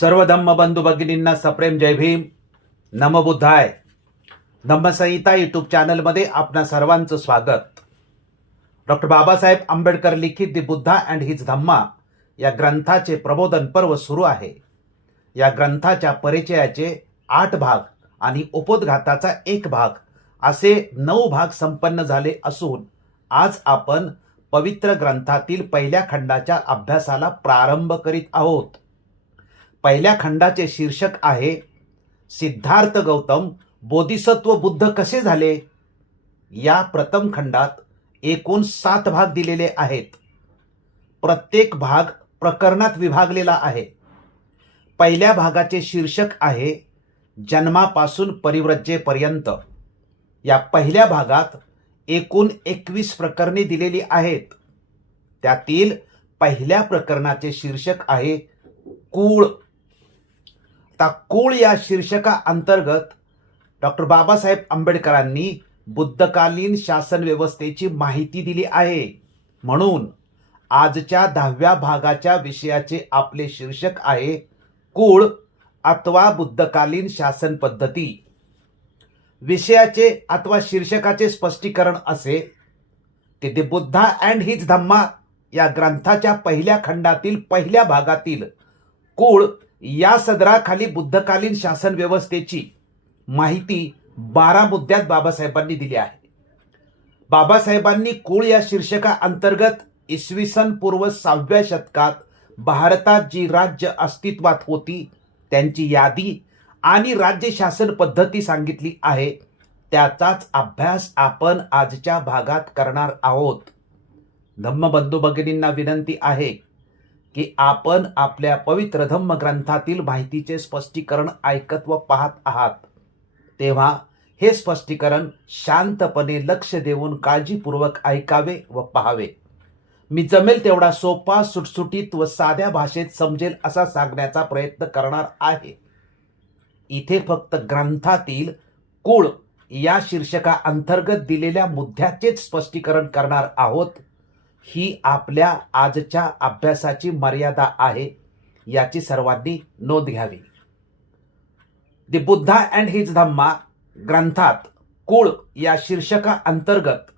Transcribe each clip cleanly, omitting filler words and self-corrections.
सर्व धम्म बंधू भगिनींना सप्रेम जय भीम. नम बुद्धाय. धम्मसंहिता यूट्यूब चॅनलमध्ये आपणा सर्वांचं स्वागत. डॉक्टर बाबासाहेब आंबेडकर लिखित दी बुद्धा अँड हिज धम्मा या ग्रंथाचे प्रबोधन पर्व सुरू आहे. या ग्रंथाच्या परिचयाचे 8 भाग आणि उपोद्घाताचा 1 भाग असे 9 भाग संपन्न झाले असून आज आपण पवित्र ग्रंथातील पहिल्या खंडाच्या अभ्यासाला प्रारंभ करीत आहोत. पहिल्या खंडाचे शीर्षक आहे सिद्धार्थ गौतम बोधिसत्व बुद्ध कसे झाले. या प्रथम खंडात एकूण 7 भाग दिलेले आहेत. प्रत्येक भाग प्रकरणात विभागलेला आहे. पहिल्या भागाचे शीर्षक आहे जन्मापासून परिव्रज्येपर्यंत. या पहिल्या भागात एकूण 21 प्रकरणे दिलेली आहेत. त्यातील पहिल्या प्रकरणाचे शीर्षक आहे कुळ. कुळ या शीर्षका अंतर्गत डॉक्टर बाबासाहेब आंबेडकरांनी बुद्धकालीन शासन व्यवस्थेची माहिती दिली आहे. म्हणून आजच्या 10व्या भागाच्या विषयाचे आपले शीर्षक आहे कुळ अथवा बुद्धकालीन शासन पद्धती. विषयाचे अथवा शीर्षकाचे स्पष्टीकरण असे की दी बुद्धा अँड हिज धम्मा या ग्रंथाच्या पहिल्या खंडातील पहिल्या भागातील कुळ या सदराखाली बुद्धकालीन शासन व्यवस्थेची माहिती 12 मुद्द्यात बाबासाहेबांनी दिली आहे. बाबासाहेबांनी कुळ या शीर्षका अंतर्गत इसवी सन पूर्व 6व्या शतकात भारतात जी राज्य अस्तित्वात होती त्यांची यादी आणि राज्य शासन पद्धती सांगितली आहे. त्याचाच अभ्यास आपण आजच्या भागात करणार आहोत. धम्मबंधू भगिनींना विनंती आहे की आपण आपल्या पवित्र धम्म ग्रंथातील माहितीचे स्पष्टीकरण ऐकत व पाहत आहात तेव्हा हे स्पष्टीकरण शांतपणे लक्ष देऊन काळजीपूर्वक ऐकावे व पाहावे. मी जमेल तेवढा सोपा, सुटसुटीत व साध्या भाषेत समजेल असा सांगण्याचा प्रयत्न करणार आहे. इथे फक्त ग्रंथातील कुळ या शीर्षका अंतर्गत दिलेल्या मुद्द्याचेच स्पष्टीकरण करणार आहोत. ही आपल्या आजच्या अभ्यासाची मर्यादा आहे. याची सर्वांनी नोंद घ्यावी. दी बुद्धा अँड हिज धम्मा ग्रंथात कुळ या शीर्षका अंतर्गत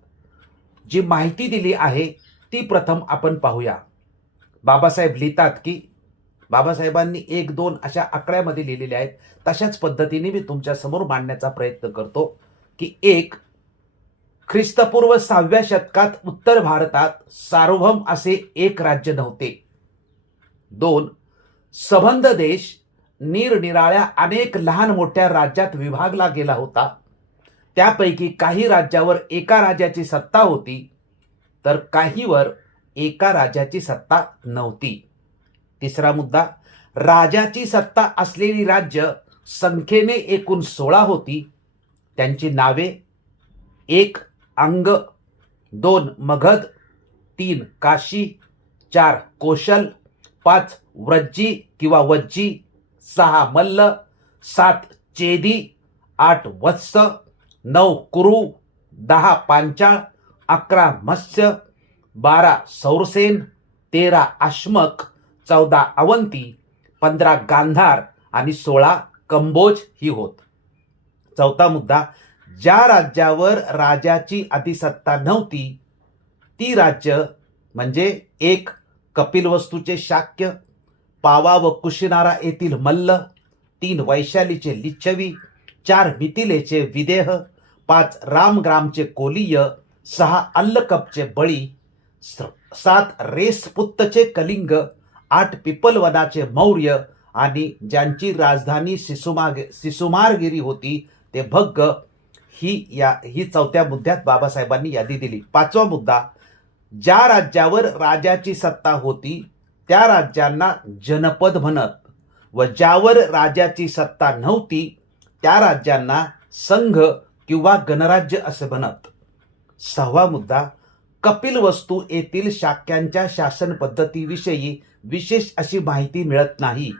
जी माहिती दिली आहे ती प्रथम आपण पाहूया. बाबासाहेब लिहितात की बाबासाहेबांनी 1-2 अशा आकड्यामध्ये लिहिलेल्या आहेत. तशाच पद्धतीने मी तुमच्या समोर मांडण्याचा प्रयत्न करतो की 1. ख्रिस्तपूर्व 6व्या शतकात उत्तर भारतात सार्वभौम असे एक राज्य नव्हते. 2. संबंध देश निरनिराळ्या अनेक लहान मोठ्या राज्यात विभागला गेला होता. त्यापैकी काही राज्यावर एका राजाची सत्ता होती तर काहीवर एका राजाची सत्ता नव्हती. 3रा मुद्दा, राजाची सत्ता असलेली राज्य संख्येने एकूण 16 होती. त्यांची नावे 1. अंग, 2. मगध, 3. काशी, 4. कोशल, 5. व्रज्जी किंवा वज्जी, 6. मल्ल, 7. चेदी, 8. वत्स, 9. कुरु, 10. पांचाळ, 11. मत्स्य, 12. सौरसेन, 13. अश्मक, 14. अवंती, 15. गांधार आणि 16. कंबोज ही होत. 4था मुद्दा, ज्या राज्यावर राजाची अधिसत्ता नव्हती ती राज्य म्हणजे 1. कपिलवस्तूचे शाक्य, पावा व कुशिनारा येथील मल्ल, 3. वैशालीचे लिच्छवी, 4. मिथिलेचे विदेह, 5. रामग्रामचे कोलीय, 6. अल्लकपचे बळी, 7. रेसपुत्तचे कलिंग, 8. पिपलवनाचे मौर्य आणि ज्यांची राजधानी सिसुमारगिरी होती ते भग्ग. ही 4थ्या मुद्द्यात बाबासाहेबांनी यादी दिली. 5वा मुद्दा, ज्या राज्यावर राजाची सत्ता होती त्या राज्यांना जनपद म्हणत व ज्यावर राजाची सत्ता नव्हती त्या राज्यांना संघ किंवा गणराज्य असे म्हणत. 6वा मुद्दा, कपिलवस्तू येथील शाक्यांच्या शासन पद्धतीविषयी विशेष अशी माहिती मिळत नाही.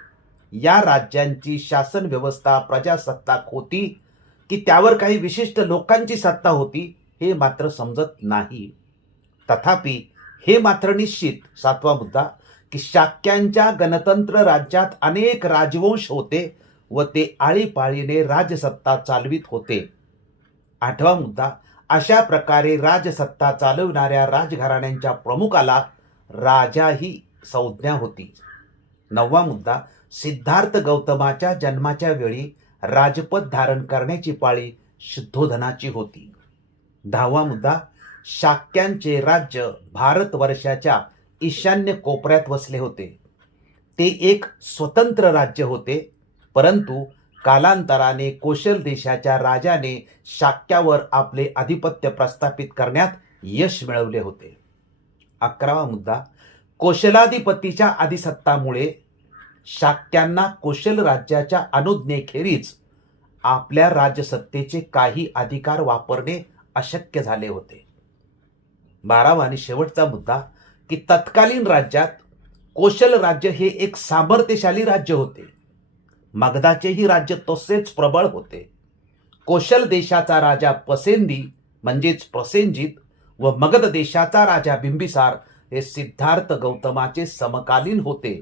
या राज्यांची शासन व्यवस्था प्रजासत्ताक होती की त्यावर काही विशिष्ट लोकांची सत्ता होती हे मात्र समजत नाही. तथापि हे मात्र निश्चित 7वा मुद्दा की शाक्यांच्या गणतंत्र राज्यात अनेक राजवंश होते व ते आळीपाळीने राजसत्ता चालवित होते. 8वा मुद्दा, अशा प्रकारे राजसत्ता चालवणाऱ्या राजघराण्यांच्या प्रमुखाला राजा ही संज्ञा होती. 9वा मुद्दा, सिद्धार्थ गौतमाच्या जन्माच्या वेळी राजपद धारण करण्याची पाळी शुद्धोधनाची होती. 10वा मुद्दा, शाक्यांचे राज्य भारतवर्षाच्या ईशान्य कोपऱ्यात वसले होते. ते एक स्वतंत्र राज्य होते, परंतु कालांतराने कोशल देशाच्या राजाने शाक्यावर आपले आधिपत्य प्रस्थापित करण्यात यश मिळवले होते. 11वा मुद्दा, कोशलाधिपतीच्या अधिसत्तामुळे शाक्यांना कोशल राज्याच्या अनुज्ञेखेरीज आपल्या राजसत्तेचे काही अधिकार वापरणे अशक्य झाले होते. 12वा आणि शेवटचा मुद्दा, की तत्कालीन राज्यात कोशल राज्य हे एक सामर्थ्यशाली राज्य होते. मगधाचेही राज्य तसेच प्रबळ होते. कोशल देशाचा राजा पसेंदी म्हणजेच प्रसेनजित व मगध देशाचा राजा बिंबिसार हे सिद्धार्थ गौतमाचे समकालीन होते.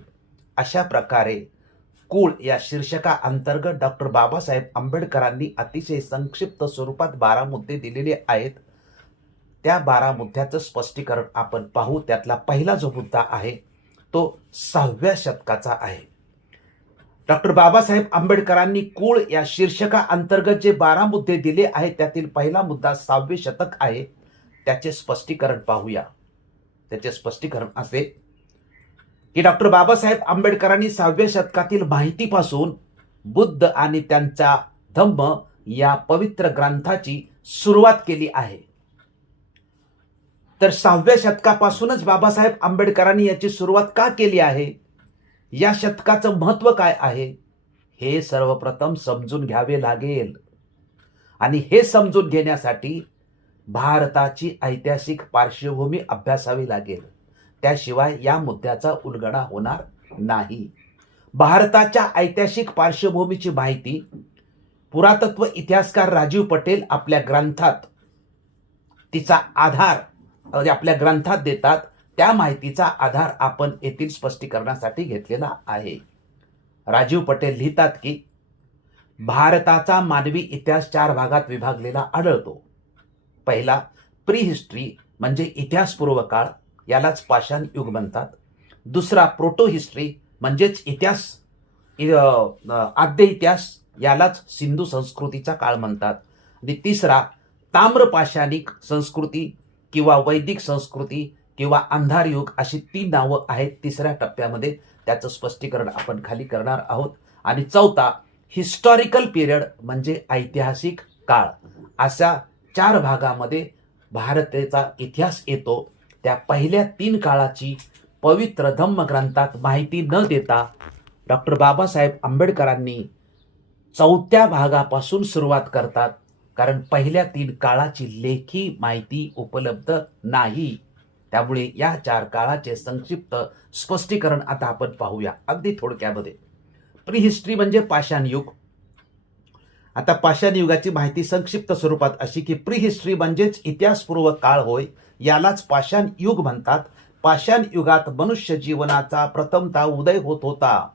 अशा प्रकारे कुळ या शीर्षका अंतर्गत डॉक्टर बाबासाहेब आंबेडकरांनी अतिशय संक्षिप्त स्वरूपात 12 मुद्दे दिलेले आहेत. त्या 12 मुद्द्याचं स्पष्टीकरण आपण पाहू. त्यातला पहिला जो मुद्दा आहे तो 6व्या शतकाचा आहे. डॉक्टर बाबासाहेब आंबेडकरांनी कुळ या शीर्षका अंतर्गत जे 12 मुद्दे दिले आहेत त्यातील पहिला मुद्दा 6वे शतक आहे. त्याचे स्पष्टीकरण पाहूया. त्याचे स्पष्टीकरण असे की डॉक्टर बाबासाहेब आंबेडकरांनी 6व्या शतकातील माहितीपासून बुद्ध आणि त्यांचा धम्म या पवित्र ग्रंथाची सुरुवात केली आहे. तर 6व्या शतकापासूनच बाबासाहेब आंबेडकरांनी याची सुरुवात का केली आहे, या शतकाचं महत्त्व काय आहे, हे सर्वप्रथम समजून घ्यावे लागेल. आणि हे समजून घेण्यासाठी भारताची ऐतिहासिक पार्श्वभूमी अभ्यासावी लागेल. त्याशिवाय या मुद्द्याचा उलगडा होणार नाही. भारताच्या ऐतिहासिक पार्श्वभूमीची माहिती पुरातत्व इतिहासकार राजीव पटेल आपल्या ग्रंथात तिचा आधार आपल्या ग्रंथात देतात. त्या माहितीचा आधार आपण येथील स्पष्टीकरणासाठी घेतलेला आहे. राजीव पटेल लिहितात की भारताचा मानवी इतिहास 4 भागात विभागलेला आढळतो. पहिला प्री हिस्ट्री म्हणजे इतिहासपूर्व काळ, यालाच पाषाण युग म्हणतात. दुसरा प्रोटो हिस्ट्री म्हणजेच इतिहास आद्य इतिहास, यालाच सिंधू संस्कृतीचा काळ म्हणतात. आणि तिसरा ताम्रपाषाणिक संस्कृती किंवा वैदिक संस्कृती किंवा अंधार युग, अशी 3 नावं आहेत. तिसऱ्या टप्प्यामध्ये त्याचं स्पष्टीकरण आपण खाली करणार आहोत. आणि चौथा हिस्टॉरिकल पिरियड म्हणजे ऐतिहासिक काळ. अशा 4 भागामध्ये भारताचा इतिहास येतो. त्या पहिल्या 3 काळाची पवित्र धम्मग्रंथात माहिती न देता डॉक्टर बाबासाहेब आंबेडकरांनी 4थ्या भागापासून सुरुवात करतात, कारण पहिल्या 3 काळाची लेखी माहिती उपलब्ध नाही. त्यामुळे या 4 काळाचे संक्षिप्त स्पष्टीकरण आता आपण पाहूया अगदी थोडक्यामध्ये. प्री हिस्ट्री म्हणजे पाषाण युग. आता पाषाण युगाची माहिती संक्षिप्त स्वरूपात अशी की प्री हिस्ट्री म्हणजेच इतिहासपूर्व काळ होय, यालाच पाषाण युग म्हणतात. पाषाण युगात मनुष्य जीवनाचा प्रथमतः उदय होत होता.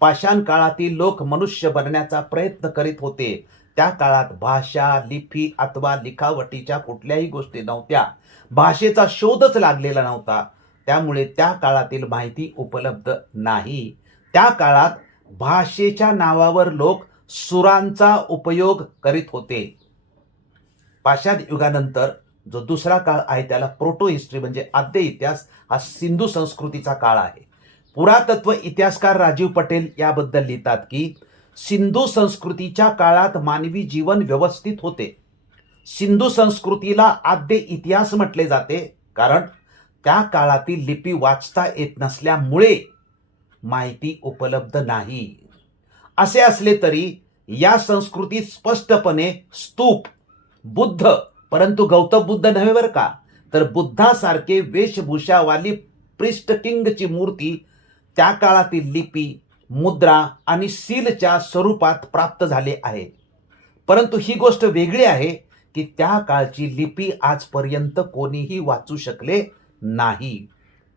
पाषाण काळातील लोक मनुष्य बनण्याचा प्रयत्न करीत होते. त्या काळात भाषा, लिपी अथवा लिखावटीच्या कुठल्याही गोष्टी नव्हत्या. भाषेचा शोधच लागलेला नव्हता. त्यामुळे त्या काळातील माहिती उपलब्ध नाही. त्या काळात भाषेच्या नावावर लोक सुरांचा उपयोग करीत होते. पाषाण युगानंतर जो दुसरा काळ आहे त्याला प्रोटो हिस्ट्री म्हणजे आद्य इतिहास, हा सिंधू संस्कृतीचा काळ आहे. पुरातत्व इतिहासकार राजीव पटेल याबद्दल लिहितात की सिंधू संस्कृतीच्या काळात मानवी जीवन व्यवस्थित होते. सिंधू संस्कृतीला आद्य इतिहास म्हटले जाते, कारण त्या काळातील लिपी वाचता येत नसल्यामुळे माहिती उपलब्ध नाही. असे असले तरी या संस्कृतीत स्पष्टपणे स्तूप, बुद्ध, परंतु गौतम बुद्ध नव्हे बरं का, तर बुद्धासारखे वेशभूषावाली पृष्ठकिंगची मूर्ती त्या काळातील लिपी, मुद्रा आणि सीलच्या स्वरूपात प्राप्त झाले आहे. परंतु ही गोष्ट वेगळी आहे की त्या काळची लिपी आजपर्यंत कोणीही वाचू शकले नाही.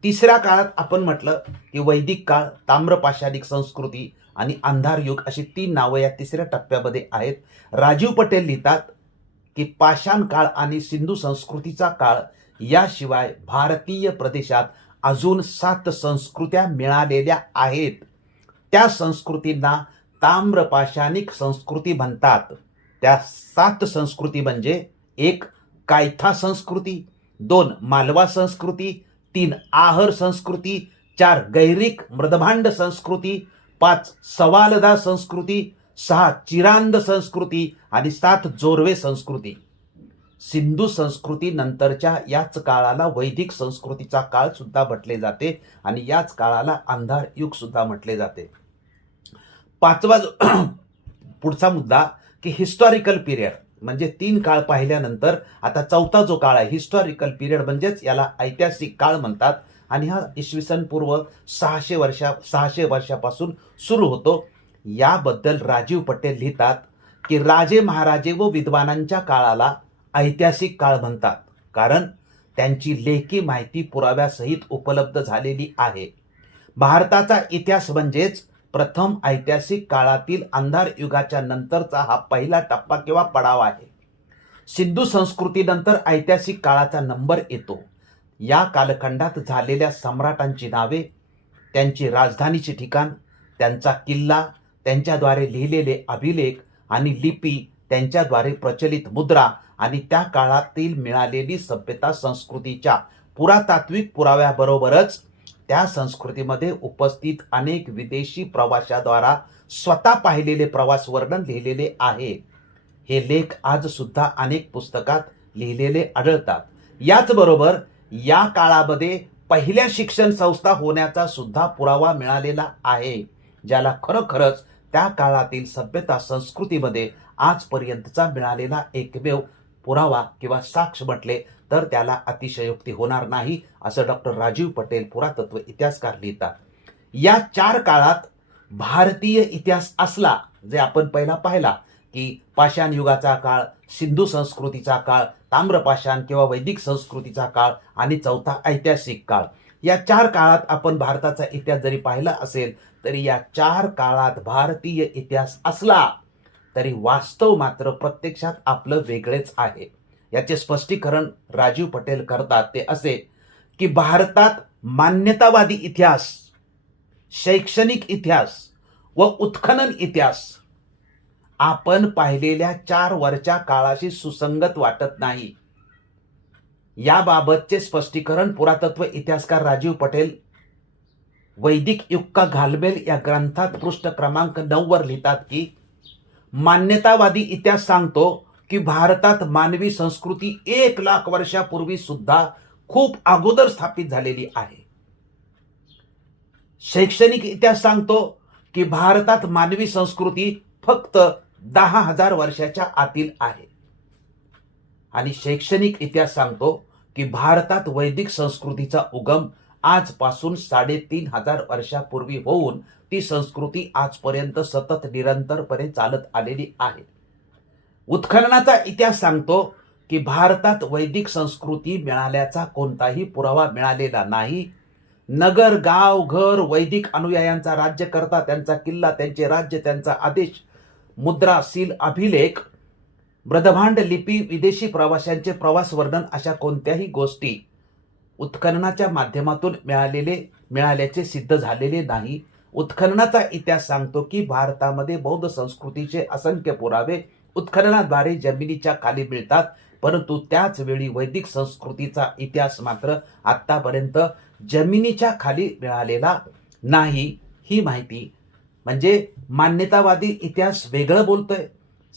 तिसऱ्या काळात आपण म्हटलं की वैदिक काळ, ताम्रपाषाणिक संस्कृती आणि अंधार युग अशी 3 नावं या तिसऱ्या टप्प्यामध्ये आहेत. राजीव पटेल लिहितात की पाषाण काळ आणि सिंधू संस्कृतीचा काळ याशिवाय भारतीय प्रदेशात अजून 7 संस्कृत्या मिळालेल्या आहेत. त्या संस्कृतींना ताम्रपाषाणिक संस्कृती म्हणतात. त्या 7 संस्कृती म्हणजे 1 कायथा संस्कृती, 2 मालवा संस्कृती, 3 आहर संस्कृती, 4 गैरिक मृदभांड संस्कृती, 5 सवालदा संस्कृती, 6 चिरांद संस्कृती आणि 7 जोरवे संस्कृती. सिंधू संस्कृती नंतरच्या याच काळाला वैदिक संस्कृतीचा काळ सुद्धा म्हटले जाते आणि याच काळाला अंधार युग सुद्धा म्हटले जाते. पाचवा पुढचा मुद्दा की हिस्टॉरिकल पिरियड म्हणजे 3 काळ पाहिल्यानंतर आता चौथा जो काळ आहे हिस्टॉरिकल पिरियड म्हणजेच याला ऐतिहासिक काळ म्हणतात आणि हा इसवी सन पूर्व 600 वर्षापासून सुरू होतो. याबद्दल राजीव पटेल लिहितात की राजे महाराजे व विद्वानांच्या काळाला ऐतिहासिक काळ म्हणतात कारण त्यांची लेखी माहिती पुराव्यासहित उपलब्ध झालेली आहे. भारताचा इतिहास म्हणजेच प्रथम ऐतिहासिक काळातील अंधार युगाच्या नंतरचा हा पहिला टप्पा किंवा पडाव आहे. सिंधू संस्कृतीनंतर ऐतिहासिक काळाचा नंबर येतो. या कालखंडात झालेल्या सम्राटांची नावे, त्यांची राजधानीचे ठिकाण, त्यांचा किल्ला, त्यांच्याद्वारे लिहिलेले अभिलेख आणि लिपी, त्यांच्याद्वारे प्रचलित मुद्रा आणि त्या काळातील मिळालेली सभ्यता संस्कृतीच्या पुरातात्विक पुराव्याबरोबरच त्या संस्कृतीमध्ये उपस्थित अनेक विदेशी प्रवाशाद्वारा स्वतः पाहिलेले प्रवास वर्णन लिहिलेले आहे. हे लेख आज सुद्धा अनेक पुस्तकात लिहिलेले आढळतात. याचबरोबर या काळामध्ये पहिल्या शिक्षण संस्था होण्याचा सुद्धा पुरावा मिळालेला आहे, ज्याला खरोखरच त्या काळातील सभ्यता संस्कृतीमध्ये आजपर्यंतचा मिळालेला एकमेव पुरावा किंवा साक्ष म्हटले तर त्याला अतिशयोक्ती होणार नाही असं डॉक्टर राजीव पटेल पुरातत्व इतिहासकार लिहितात. या 4 काळात भारतीय इतिहास असला जे आपण पहिला पाहिला की पाषाण युगाचा काळ, सिंधू संस्कृतीचा काळ, ताम्रपाषाण किंवा वैदिक संस्कृतीचा काळ आणि चौथा ऐतिहासिक काळ. या 4 काळात आपण भारताचा इतिहास जरी पाहिला असेल तरी या 4 काळात भारतीय इतिहास असला तरी वास्तव मात्र प्रत्यक्षात आपलं वेगळेच आहे. याचे स्पष्टीकरण राजीव पटेल करतात ते असे की भारतात मान्यतावादी इतिहास, शैक्षणिक इतिहास व उत्खनन इतिहास आपण पाहिलेल्या 4 वरच्या काळाशी सुसंगत वाटत नाही. याबाबतचे स्पष्टीकरण पुरातत्व इतिहासकार राजीव पटेल वैदिक युग का घालमेल या ग्रंथात पृष्ठ क्रमांक 9 वर लिहितात की मान्यतावादी इतिहास सांगतो की भारतात मानवी संस्कृती 1 लाख वर्षापूर्वी सुद्धा खूप अगोदर स्थापित झालेली आहे. शैक्षणिक इतिहास सांगतो की भारतात मानवी संस्कृती फक्त 10,000 वर्षाच्या आतील आहे. आणि शैक्षणिक इतिहास सांगतो की भारतात वैदिक संस्कृतीचा उगम आजपासून 3,500 वर्षापूर्वी होऊन ती संस्कृती आजपर्यंत सतत निरंतरपणे चालत आलेली आहे. उत्खननाचा इतिहास सांगतो की भारतात वैदिक संस्कृती मिळाल्याचा कोणताही पुरावा मिळालेला नाही. नगर, गाव, घर, वैदिक अनुयायांचा राज्यकर्ता, त्यांचा किल्ला, त्यांचे राज्य, त्यांचा आदेश, मुद्रा, सील, अभिलेख, मृदभांड, लिपी, विदेशी प्रवाशांचे प्रवास वर्णन अशा कोणत्याही गोष्टी उत्खननाच्या माध्यमातून मिळाल्याचे सिद्ध झालेले नाही. उत्खननाचा इतिहास सांगतो की भारतामध्ये बौद्ध संस्कृतीचे असंख्य पुरावे उत्खननाद्वारे जमिनीच्या खाली मिळतात, परंतु त्याच वेळी वैदिक संस्कृतीचा इतिहास मात्र आतापर्यंत जमिनीच्या खाली मिळालेला नाही. ही माहिती म्हणजे मान्यतावादी इतिहास वेगळं बोलतोय,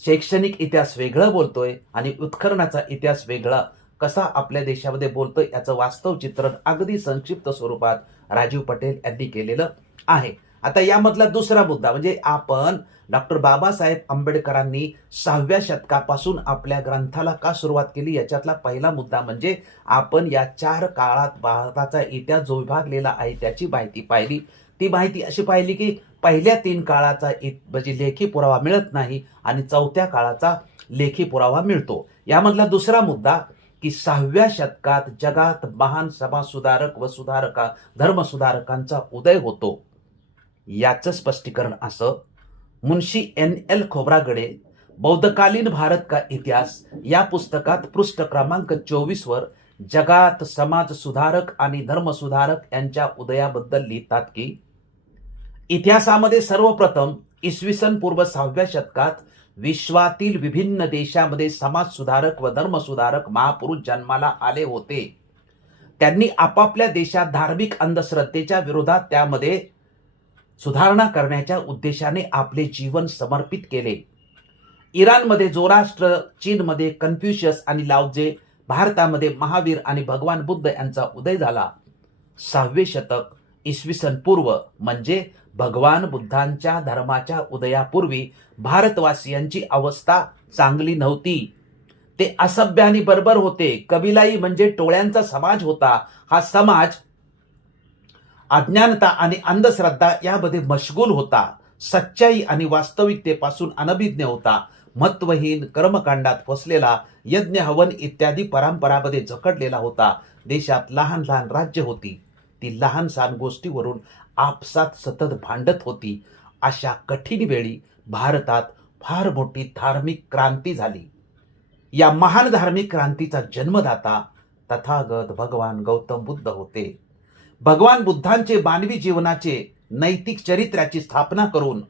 शैक्षणिक इतिहास वेगळं बोलतोय आणि उत्खननाचा इतिहास वेगळा कसा आपल्या देशामध्ये बोलतोय याचं वास्तव चित्रण अगदी संक्षिप्त स्वरूपात राजीव पटेल यांनी केलेलं आहे. आता यामधला दुसरा मुद्दा म्हणजे आपण डॉक्टर बाबासाहेब आंबेडकरांनी 6व्या शतकापासून आपल्या ग्रंथाला का सुरुवात केली याच्यातला पहिला मुद्दा म्हणजे आपण या 4 काळात भारताचा इतिहास जो विभागलेला आहे त्याची माहिती पाहिली. ती माहिती अशी पाहिली की पहिल्या 3 काळाचा म्हणजे लेखी पुरावा मिळत नाही आणि चौथ्या काळाचा लेखी पुरावा मिळतो. यामधला दुसरा मुद्दा की 6व्या शतकात जगात महान समाजसुधारक व धर्मसुधारकांचा उदय होतो. याचं स्पष्टीकरण असं, मुन्शी NL खोब्रागडे बौद्धकालीन भारत का इतिहास या पुस्तकात पृष्ठ क्रमांक 24 वर जगात समाज सुधारक आणि धर्मसुधारक यांच्या उदयाबद्दल लिहितात की इतिहासामध्ये सर्वप्रथम इसवी सन पूर्व 6व्या शतकात विश्वातील विभिन्न देशामध्ये समाजसुधारक व धर्मसुधारक महापुरुष जन्माला आले होते. त्यांनी आपापल्या देशात धार्मिक अंधश्रद्धेच्या विरोधात त्यामध्ये सुधारणा करण्याच्या उद्देशाने आपले जीवन समर्पित केले. इराणमध्ये जोराष्ट्र, चीनमध्ये कन्फ्युशियस आणि लाओजे, भारतामध्ये महावीर आणि भगवान बुद्ध यांचा उदय झाला. 6वे शतक इसवी सन पूर्व म्हणजे भगवान बुद्धांच्या धर्माच्या उदयापूर्वी भारतवासियांची अवस्था चांगली नव्हती. ते असभ्य आणि बर्बर होते. कबिलाई म्हणजे टोळ्यांचा समाज होता. हा समाज अज्ञानता आणि अंधश्रद्धा यामध्ये मशगूल होता. सच्चाई आणि वास्तविकतेपासून अनभिज्ञ होता. महत्वहीन कर्मकांडात फसलेला, यज्ञ हवन इत्यादी परंपरांमध्ये जखडलेला होता. देशात लहान लहान राज्य होती. ती लहान सहान गोष्टीवरून आपसात सतत भांडत होती. अशा कठीण वेळी भारतात फार मोठी धार्मिक क्रांती झाली. या महान धार्मिक क्रांतीचा जन्मदाता तथागत भगवान गौतम बुद्ध होते. भगवान बुद्धांचे मानवी जीवनाचे नैतिक चरित्र्याची स्थापना करून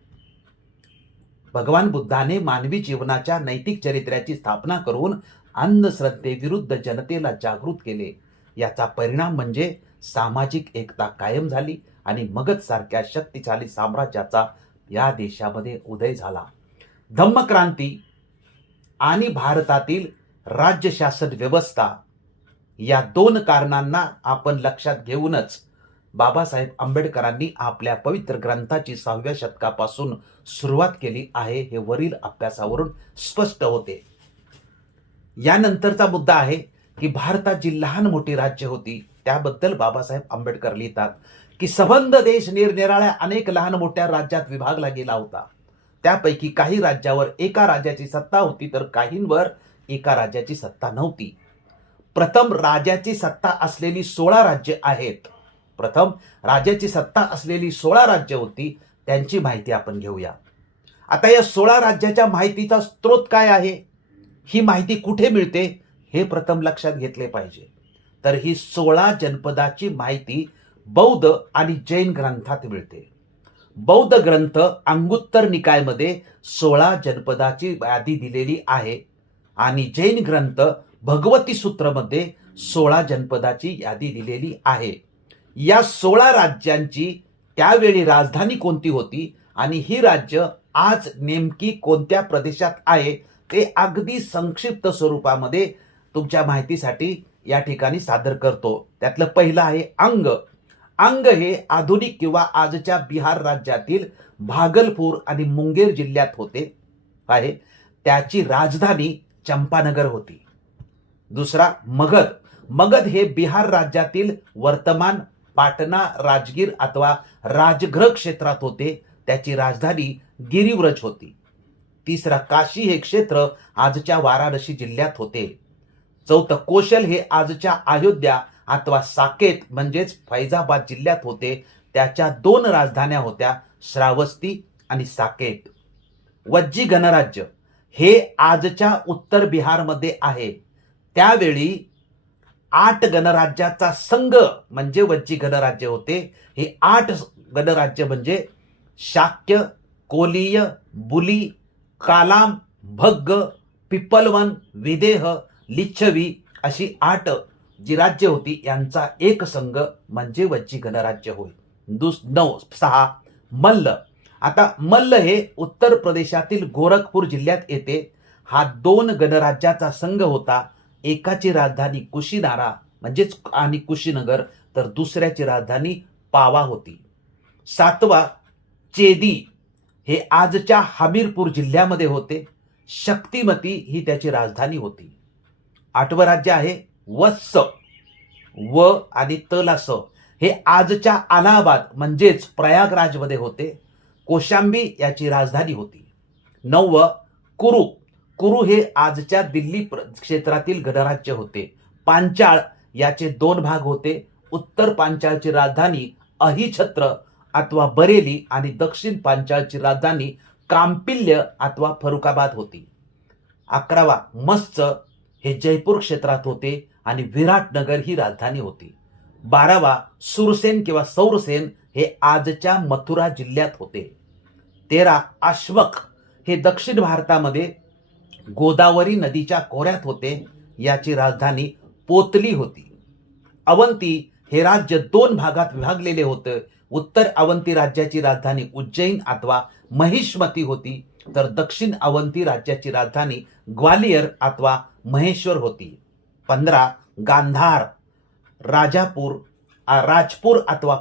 भगवान बुद्धाने मानवी जीवनाच्या नैतिक चरित्र्याची स्थापना करून अंधश्रद्धेविरुद्ध जनतेला जागृत केले. याचा परिणाम म्हणजे सामाजिक एकता कायम झाली आणि मगध सारख्या शक्तिशाली साम्राज्याचा या देशामध्ये उदय झाला. धम्मक्रांती आणि भारतातील राज्यशासन व्यवस्था या दोन कारणांना आपण लक्षात घेऊनच बाबासाहेब आंबेडकरांनी आपल्या पवित्र ग्रंथाची 6व्या शतकापासून सुरुवात केली आहे, हे वरील अभ्यासावरून स्पष्ट होते. यानंतरचा मुद्दा आहे की भारतात जी लहान मोठी राज्य होती त्याबद्दल बाबासाहेब आंबेडकर लिहितात की संबंध देश निरनिराळ्या अनेक लहान मोठ्या राज्यात विभागला गेला होता. त्यापैकी काही राज्यावर एका राजाची सत्ता होती तर काहींवर एका राजाची सत्ता नव्हती. प्रथम राजाची सत्ता असलेली 16 राज्य आहेत. प्रथम राजाची सत्ता असलेली 16 राज्य होती, त्यांची माहिती आपण घेऊया. आता या 16 राज्याच्या माहितीचा स्रोत काय आहे, ही माहिती कुठे मिळते हे प्रथम लक्षात घेतले पाहिजे. तर ही 16 जनपदाची माहिती बौद्ध आणि जैन ग्रंथात मिळते. बौद्ध ग्रंथ अंगुत्तर निकायमध्ये 16 जनपदाची यादी दिलेली आहे आणि जैन ग्रंथ भगवती सूत्रमध्ये 16 जनपदाची यादी दिलेली आहे. या 16 राज्यांची त्यावेळी राजधानी कोणती होती आणि ही राज्य आज नेमकी कोणत्या प्रदेशात आहे ते अगदी संक्षिप्त स्वरूपामध्ये तुमच्या माहितीसाठी या ठिकाणी सादर करतो. त्यातलं पहिलं आहे अंग. अंग हे आधुनिक किंवा आजच्या बिहार राज्यातील भागलपूर आणि मुंगेर जिल्ह्यात होते आहे. त्याची राजधानी चंपानगर होती. दुसरा मगध. मगध हे बिहार राज्यातील वर्तमान पाटणा, राजगीर अथवा राजगृह क्षेत्रात होते. त्याची राजधानी गिरिव्रज होती. तिसरा काशी हे क्षेत्र आजच्या वाराणसी जिल्ह्यात होते. चौथं कोशल हे आजच्या अयोध्या अथवा साकेत म्हणजेच फैजाबाद जिल्ह्यात होते. त्याच्या 2 राजधान्या होत्या, श्रावस्ती आणि साकेत. वज्जी गणराज्य हे आजच्या उत्तर बिहारमध्ये आहे. त्यावेळी 8 गणराज्याचा संघ म्हणजे वज्जी गणराज्य होते. हे 8 गणराज्य म्हणजे शाक्य, कोलीय, बुली, कालाम, भग्ग, पिप्पलवन, विदेह, लिच्छवी अशी 8 जी राज्य होती यांचा एक संघ म्हणजे वज्जी गणराज्य होय. 6 मल्ल. आता मल्ल हे उत्तर प्रदेशातील गोरखपूर जिल्ह्यात येते. हा 2 गणराज्याचा संघ होता. एकाची राजधानी कुशीनारा म्हणजेच आणि कुशीनगर तर दुसऱ्याची राजधानी पावा होती. 7वा चेदी हे आजच्या हमीरपूर जिल्ह्यामध्ये होते. शक्तिमती ही त्याची राजधानी होती. 8वं राज्य आहे वत्स. व आणि तला स हे आजच्या अलाहाबाद म्हणजेच प्रयागराजमध्ये होते. कोशांबी याची राजधानी होती. 9वं कुरु. कुरु हे आजच्या दिल्ली क्षेत्रातील गणराज्य होते. पांचाळ याचे दोन भाग होते. उत्तर पांचाळची राजधानी अहिछत्र अथवा बरेली आणि दक्षिण पांचाळची राजधानी कांपिल्य अथवा फरुखाबाद होती. 11वा मस्च हे जयपूर क्षेत्रात होते आणि विराटनगर ही राजधानी होती. 12वा सुरसेन किंवा सौरसेन हे आजच्या मथुरा जिल्ह्यात होते. 13 अश्वक हे दक्षिण भारतामध्ये गोदावरी नदीच्या खोऱ्यात होते. याची राजधानी पोतली होती. अवंती हे राज्य दोन भागात विभागलेले होते. उत्तर अवंती राज्याची राजधानी उज्जैन अथवा महिष्मती होती, तर दक्षिण अवंती राज्याची राजधानी ग्वालियर अथवा महेश्वर होती. 15 गांधार राजपूर अथवा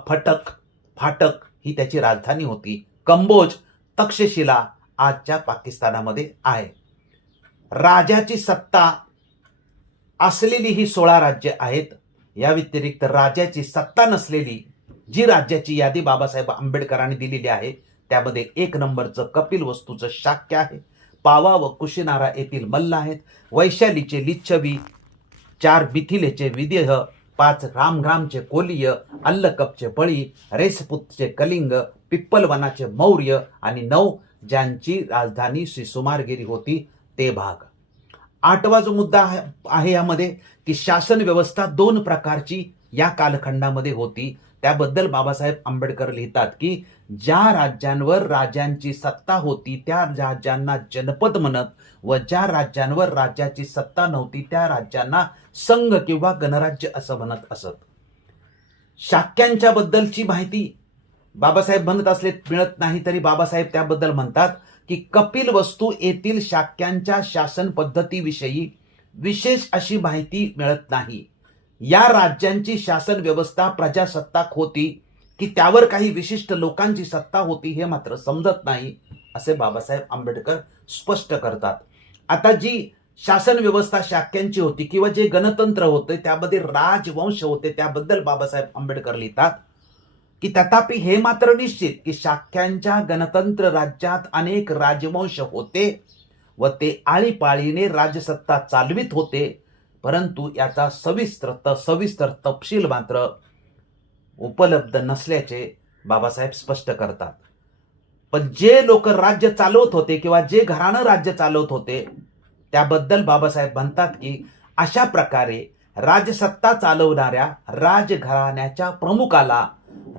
फाटक ही त्याची राजधानी होती. कंबोज तक्षशिला आजच्या पाकिस्तानामध्ये आहे. राजाची सत्ता असलेली ही 16 राज्य आहेत. या व्यतिरिक्त राजाची सत्ता नसलेली जी राज्याची यादी बाबासाहेब आंबेडकरांनी दिलेली आहे त्यामध्ये 1 नंबरचं कपिलवस्तूचं शाक्य आहे. पावा व कुशिनारा येथील मल्ल आहेत. वैशालीचे लिच्छवी, 4 मिथिलेचे विदेह, 5 रामग्रामचे कोलीय, अल्लकपचे बळी, रेसपुतचे कलिंग, पिप्पलवनाचे मौर्य आणि 9 ज्यांची राजधानी सिसुमारगिरी होती ते भाग. 8वा जो मुद्दा आहे यामध्ये की शासन व्यवस्था 2 प्रकारची या कालखंडामध्ये होती. त्याबद्दल बाबासाहेब आंबेडकर लिहितात की ज्या राज्यांवर राजांची सत्ता होती त्या राज्यांना जनपद म्हणत व ज्या राज्यांवर राज्याची सत्ता नव्हती त्या राज्यांना संघ किंवा गणराज्य असं म्हणत असत. शाक्यांच्या बद्दलची माहिती बाबासाहेब म्हणत असले मिळत नाही तरी बाबासाहेब त्याबद्दल म्हणतात की कपिलवस्तू येथील शाक्यांच्या शासन पद्धतीविषयी विशेष अशी माहिती मिळत नाही. या राज्यांची शासन व्यवस्था प्रजासत्ताक होती की त्यावर काही विशिष्ट लोकांची सत्ता होती हे मात्र समजत नाही असे बाबासाहेब आंबेडकर स्पष्ट करतात. आता जी शासन व्यवस्था शाक्यांची होती किंवा जे गणतंत्र होते त्यामध्ये राजवंश होते त्याबद्दल बाबासाहेब आंबेडकर लिहितात की तथापि हे मात्र निश्चित की शाक्यांच्या गणतंत्र राज्यात अनेक राजवंश होते व ते आळीपाळीने राजसत्ता चालवित होते, परंतु याचा सविस्तर तपशील मात्र उपलब्ध नसल्याचे बाबासाहेब स्पष्ट करतात. पण जे लोक राज्य चालवत होते किंवा जे घराणं राज्य चालवत होते त्याबद्दल बाबासाहेब म्हणतात की अशा प्रकारे राजसत्ता चालवणाऱ्या राजघराण्याच्या प्रमुखाला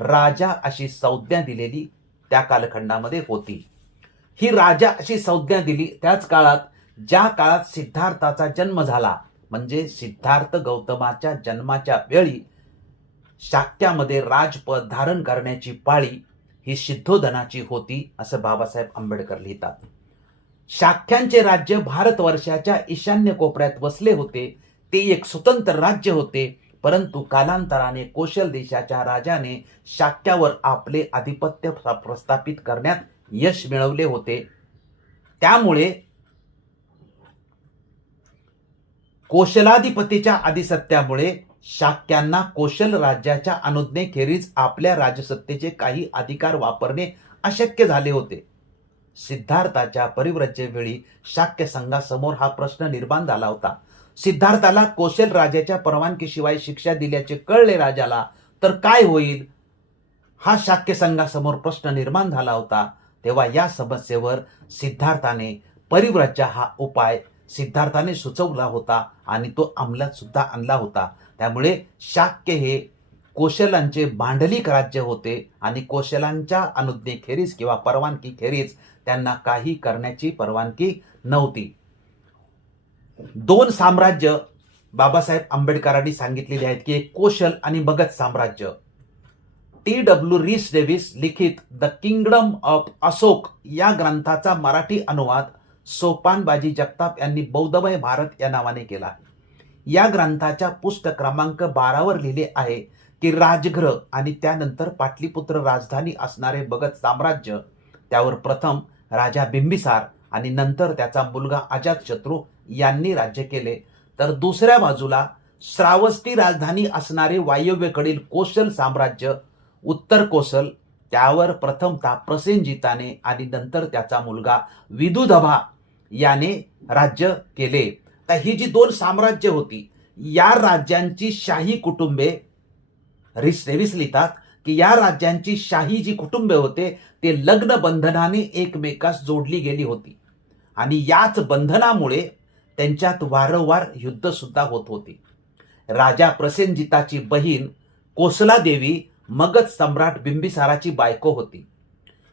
राजा अशी संज्ञा दिलेली त्या कालखंडामध्ये होती. ही राजा अशी संज्ञा दिली त्याच काळात ज्या काळात सिद्धार्थाचा जन्म झाला, म्हणजे सिद्धार्थ गौतमाच्या जन्माच्या वेळी शाक्यामध्ये राजपद धारण करण्याची पाळी ही सिद्धोधनाची होती असं बाबासाहेब आंबेडकर लिहितात. शाक्यांचे राज्य भारतवर्षाच्या ईशान्य कोपऱ्यात वसले होते. ते एक स्वतंत्र राज्य होते, परंतु कालांतराने कोशल देशाच्या राजाने शाक्यावर आपले आधिपत्य प्रस्थापित करण्यात यश मिळवले होते. त्यामुळे कोशलाधिपतीच्या आधिसत्यामुळे शाक्यांना कोशल राज्याच्या अनुज्ञेखेरीज आपल्या राजसत्तेचे काही अधिकार वापरणे अशक्य झाले होते. सिद्धार्थाच्या परिव्रजेवेळी शाक्य संघासमोर हा प्रश्न निर्माण झाला होता. सिद्धार्थाला कोशल राजाच्या परवानगीशिवाय शिक्षा दिल्याचे कळले राजाला तर काय होईल, हा शाक्य संघासमोर प्रश्न निर्माण झाला होता. तेव्हा या समस्येवर सिद्धार्थाने परिव्रजा हा उपाय सिद्धार्थाने सुचवला होता आणि तो अंमलात सुद्धा आणला होता. त्यामुळे शाक्य हे कोशलांचे मांडलिक राज्य होते आणि कोशलांच्या अनुज्ञेखेरीज किंवा परवानगीखेरीज त्यांना काही करण्याची परवानगी नव्हती. 2 साम्राज्य बाबासाहेब आंबेडकरांनी सांगितलेले आहेत की एक कोशल आणि मगध साम्राज्य. T.W. रीस डेव्हिस लिखित द किंगडम ऑफ अशोक या ग्रंथाचा मराठी अनुवाद सोपानबाजी जगताप यांनी बौद्धमय भारत या नावाने केला. या ग्रंथाच्या पुष्ट क्रमांक 12 वर लिहिले आहे की राजगृह आणि त्यानंतर पाटलीपुत्र राजधानी असणारे मगध साम्राज्य, त्यावर प्रथम राजा बिंबिसार आणि नंतर त्याचा मुलगा अजातशत्रू यांनी राज्य केले, तर दुसऱ्या बाजूला श्रावस्ती राजधानी असणारे वायव्येकडील कोशल साम्राज्य उत्तर कोसल, त्यावर प्रथमतः प्रसेनजिताने आणि नंतर त्याचा मुलगा विदुधभा याने राज्य केले. तर ही जी 2 साम्राज्य होती या राज्यांची शाही कुटुंबे रेविस लिहितात की या राज्यांची शाही जी कुटुंबे होते ते लग्न बंधनाने एकमेकास जोडली गेली होती आणि याच बंधनामुळे त्यांच्यात वारंवार युद्ध सुद्धा होत होती. राजा प्रसेनजिताची बहीण कोसला देवी मगध सम्राट बिंबिसाराची बायको होती.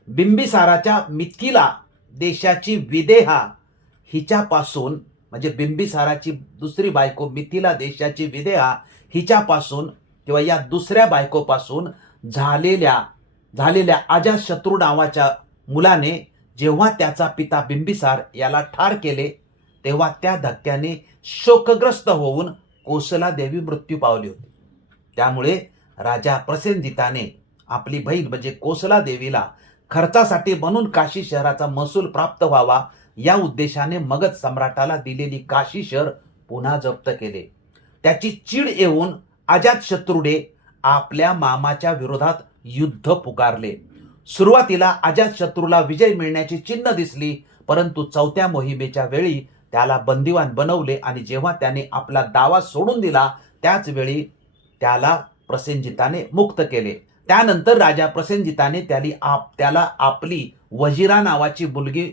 बिंबिसाराच्या मिथिला देशाची विदेहा हिच्यापासून म्हणजे बिंबिसाराची दुसरी बायको मिथिला देशाची विदेहा हिच्यापासून किंवा या दुसऱ्या बायकोपासून झालेल्या अजातशत्रू नावाच्या मुलाने जेव्हा त्याचा पिता बिंबिसार याला ठार केले तेव्हा त्या धक्क्याने शोकग्रस्त होऊन कोसला देवी मृत्यू पावली होती. त्यामुळे राजा प्रसेनजिताने आपली बहीण म्हणजे कोसला देवीला खर्चासाठी म्हणून काशी शहराचा महसूल प्राप्त व्हावा या उद्देशाने मगध सम्राटाला दिलेली काशी शहर पुन्हा जप्त केले. त्याची चीड येऊन अजातशत्रूने आपल्या मामाच्या विरोधात युद्ध पुकारले. सुरुवातीला अजातशत्रूला विजय मिळण्याची चिन्ह दिसली, परंतु चौथ्या मोहिमेच्या वेळी त्याला बंदिवान बनवले आणि जेव्हा त्याने आपला दावा सोडून दिला त्याच वेळी त्याला प्रसेनजिताने मुक्त केले. त्यानंतर राजा प्रसेनजिताने त्याला आपली वजिरा नावाची मुलगी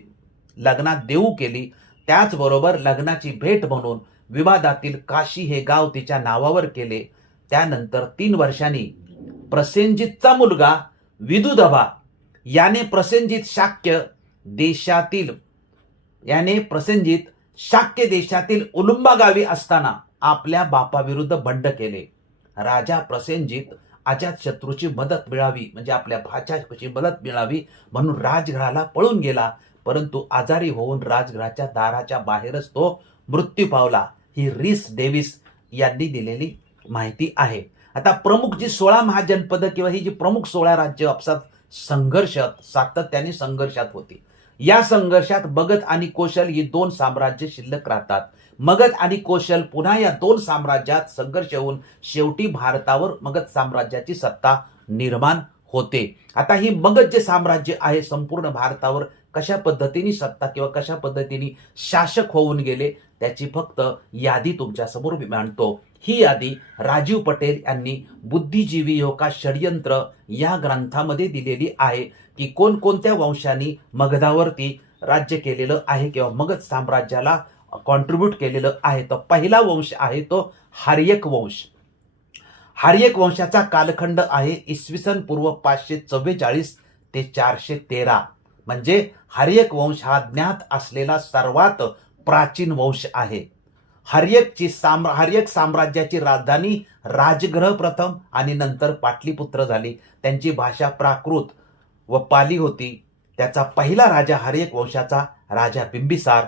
लग्नात देऊ केली. त्याचबरोबर लग्नाची भेट म्हणून विवादातील काशी हे गाव तिच्या नावावर केले. त्यानंतर 3 वर्षांनी प्रसेनजितचा मुलगा विदुधबा याने प्रसेनजित शाक्य देशातील उलुंबा गावी असताना आपल्या बापाविरुद्ध बंड केले. राजा प्रसेनजित अजातशत्रूची मदत मिळावी म्हणजे आपल्या भाच्याची मदत मिळावी म्हणून राजगृहाला पळून गेला, परंतु आजारी होऊन राजगृहाच्या दाराच्या बाहेरच तो मृत्यू पावला. ही रीस डेव्हिस यांनी दिलेली माहिती आहे. आता प्रमुख जी 16 महाजनपद किंवा ही जी प्रमुख 16 राज्य आपसात सातत्याने संघर्षात होती. या संघर्षात मगध आणि कोशल ही 2 साम्राज्य शिल्लक राहतात. मगध आणि कोशल पुन्हा या 2 साम्राज्यात संघर्ष होऊन शेवटी भारतावर मगध साम्राज्याची सत्ता निर्माण होते. आता ही मगध जे साम्राज्य आहे संपूर्ण भारतावर कशा पद्धतीने सत्ता किंवा कशा पद्धतीने शासक होऊन गेले त्याची फक्त यादी तुमच्या समोर मी मांडतो. ही यादी राजीव पटेल यांनी बुद्धिजीवी का षड्यंत्र या ग्रंथामध्ये दिलेली आहे की कोणकोणत्या वंशांनी मगधावरती राज्य केलेलं आहे किंवा मगध साम्राज्याला कॉन्ट्रीब्यूट केलेलं आहे. तर पहिला वंश आहे तो हार्यक वंश. हार्यक वंशाचा कालखंड आहे इसवी सन पूर्व 544 ते 413. म्हणजे हार्यक वंश हा ज्ञात असलेला सर्वात प्राचीन वंश आहे. हार्यक साम्राज्याची राजधानी राजगृह प्रथम आणि नंतर पाटलीपुत्र झाली. त्यांची भाषा प्राकृत व पाली होती. त्याचा पहिला राजा हार्यक वंशाचा राजा बिंबिसार,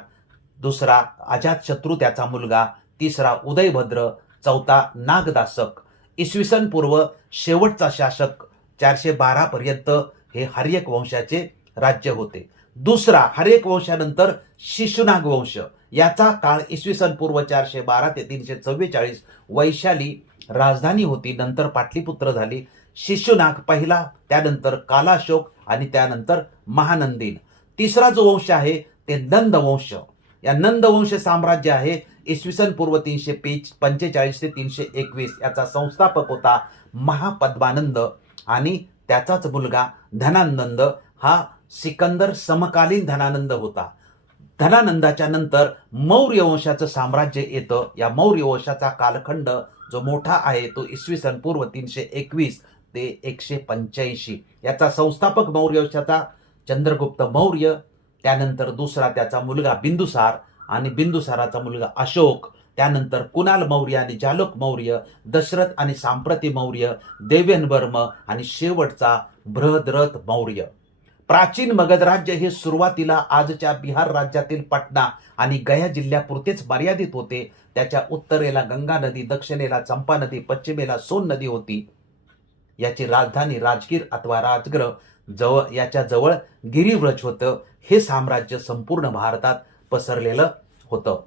दुसरा अजातशत्रू त्याचा मुलगा, तिसरा उदयभद्र, चौथा नागदासक. इसवी सन पूर्व शेवटचा शासक 412 पर्यंत हे हार्यक वंशाचे राज्य होते. दुसरा हार्यक वंशानंतर शिशुनाग वंश याचा काळ इसवी सन पूर्व 412 ते 344. वैशाली राजधानी होती, नंतर पाटलीपुत्र झाली. शिशुनाग पहिला, त्यानंतर कालाशोक आणि त्यानंतर महानंदीन. तिसरा जो वंश आहे ते नंदवंश. या नंदवंश साम्राज्य आहे इसवी सन पूर्व 345 ते 321. याचा संस्थापक होता महापद्मानंद आणि त्याचाच मुलगा धनानंद. हा सिकंदर समकालीन धनानंद होता. धनानंदाच्या नंतर मौर्य वंशाचं साम्राज्य येतं. या मौर्य वंशाचा कालखंड जो मोठा आहे तो इसवी सन पूर्व 321 ते 185. याचा संस्थापक मौर्य वंशाचा चंद्रगुप्त मौर्य, त्यानंतर दुसरा त्याचा मुलगा बिंदुसार आणि बिंदुसाराचा मुलगा अशोक, त्यानंतर कुणाल मौर्य आणि जालोक मौर्य, दशरथ आणि सांप्रती मौर्य, देवेनवर्म आणि शेवटचा बृहद्रथ मौर्य. प्राचीन मगध राज्य हे सुरुवातीला आजच्या बिहार राज्यातील पटना आणि गया जिल्ह्यापुरतेच मर्यादित होते. त्याच्या उत्तरेला गंगा नदी, दक्षिणेला चंपा नदी, पश्चिमेला सोन नदी होती. याची राजधानी राजगीर अथवा राजगृह याच्या जवळ गिरिव्रज होतं. हे साम्राज्य संपूर्ण भारतात पसरलेलं होतं.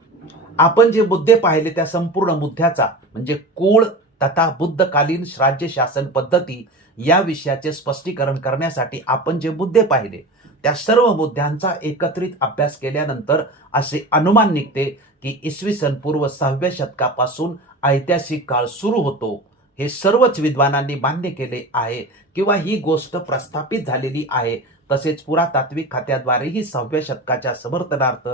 आपण जे मुद्दे पाहिले त्या संपूर्ण मुद्द्याचा म्हणजे कुळ तथा बुद्धकालीन राज्य शासन पद्धती या विषयाचे स्पष्टीकरण करण्यासाठी आपण जे मुद्दे पाहिले त्या सर्व मुद्द्यांचा एकत्रित अभ्यास केल्यानंतर असे अनुमान निघते की इसवी सन पूर्व 6व्या शतकापासून ऐतिहासिक काळ सुरू होतो हे सर्वच विद्वानांनी मान्य केले आहे किंवा ही गोष्ट प्रस्थापित झालेली आहे. तसेच पुरातात्विक खात्याद्वारेही 6व्या शतकाच्या समर्थनार्थ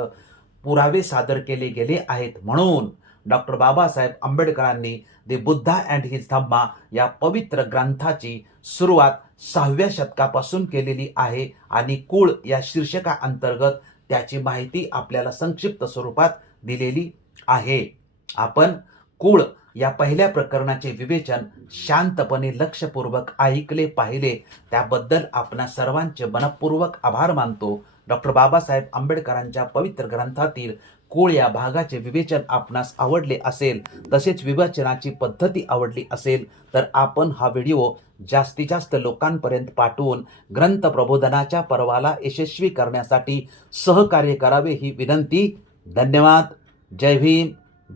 पुरावे सादर केले गेले आहेत. म्हणून डॉक्टर बाबासाहेब आंबेडकरांनी द बुद्धा अँड हिज धम्मा या पवित्र ग्रंथाची सुरुवात 6व्या शतकापासून केलेली आहे आणि कुळ या शीर्षका अंतर्गत त्याची माहिती आपल्याला संक्षिप्त स्वरूपात दिलेली आहे. आपण कुळ या पहिल्या प्रकरणाचे विवेचन शांतपणे लक्षपूर्वक ऐकले पाहिले त्याबद्दल आपणा सर्वांचे मनपूर्वक आभार मानतो. डॉक्टर बाबासाहेब आंबेडकरांच्या पवित्र ग्रंथातील कुळ या भागाचे विवेचन आपणास आवडले असेल, तसेच विवेचनाची पद्धती आवडली असेल तर आपण हा व्हिडिओ जास्तीत जास्त लोकांपर्यंत पाठवून ग्रंथ प्रबोधनाच्या पर्वाला यशस्वी करण्यासाठी सहकार्य करावे ही विनंती. धन्यवाद. जय भीम,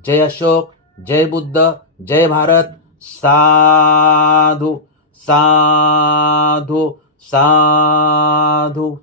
जय अशोक, जय बुद्ध, जय भारत. साधू साधू साधू.